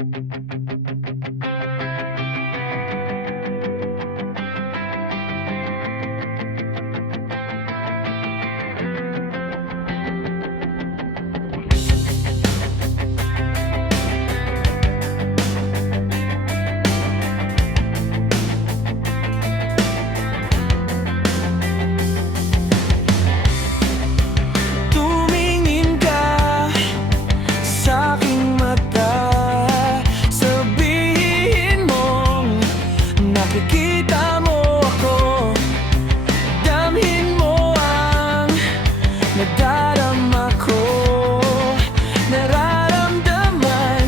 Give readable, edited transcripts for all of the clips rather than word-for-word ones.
Tumingin ka sa'king mata, sabihin mong nakikita mo ako, damhin mo ang nadarama ko. Nararamdaman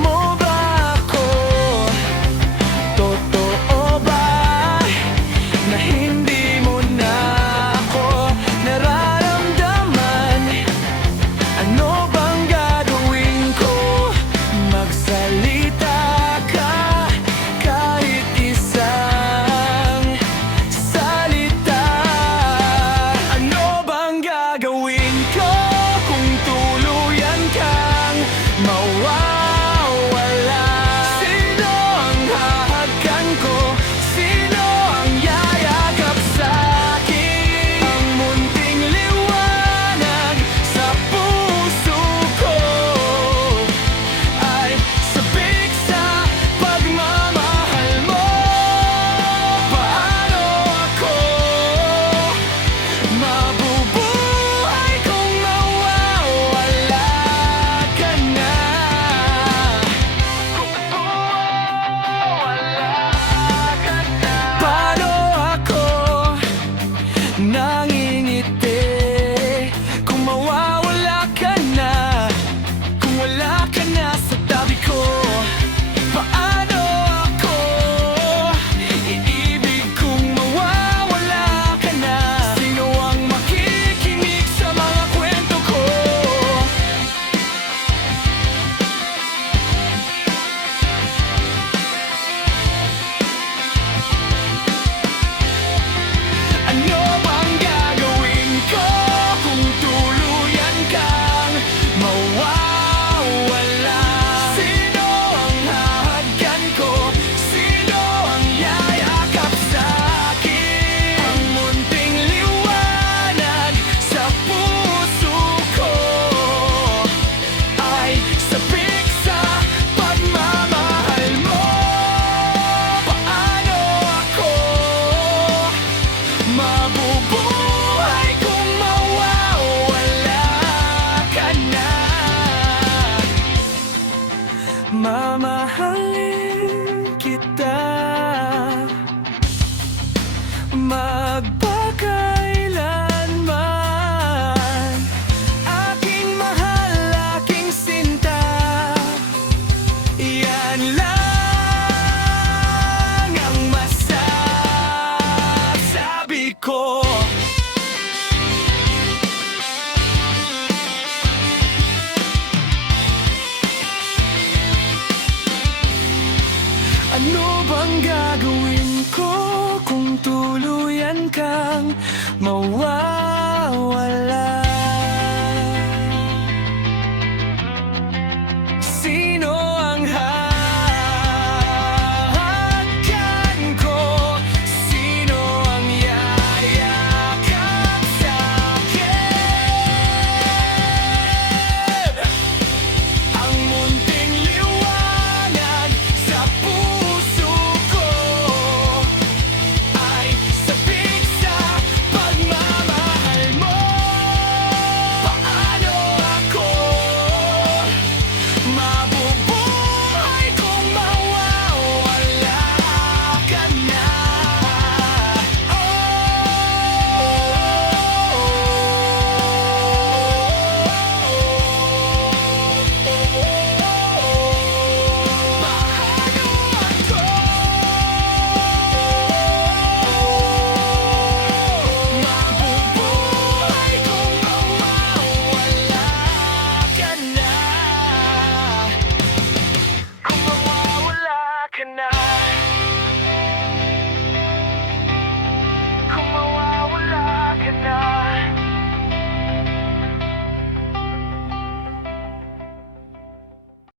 mo ba ako? Totoo ba na hindi mo na ako nararamdaman? Ano bang gagawin ko? Magsalita ka kahit isang salita. Ano bang gagawin ko kung tuluyan kang mawawala? Sino ang hahagkan ko? Sino ang yayakap sa'kin? Ang munting liwanag sa puso ko ay sabik sa pagmamahal mo. Paano ako mabubuhay kung mawawala ka na? Kung mawawala ka na. Paano ako nangingiti kung mawawala ka na? Kung wala ka na sa tabi ko, paano ako iibig kung mawawala ka na? Sino ang makikinig sa mga kwento ko? Ano bang gagawin ko kung tuluyan kang mawawala? Sino ang hahagkan ko? Sino ang yayakap sa'kin? Ang munting liwanag sa puso ko ay sabik sa pagmamahal mo. Paano ako mabubuhay kung mawawala ka na? Mamahalin kita magpakailanman. Aking mahal, aking sinta, yan lang ang masasabi ko. Ano bang gagawin ko kung tuluyan kang mawawala?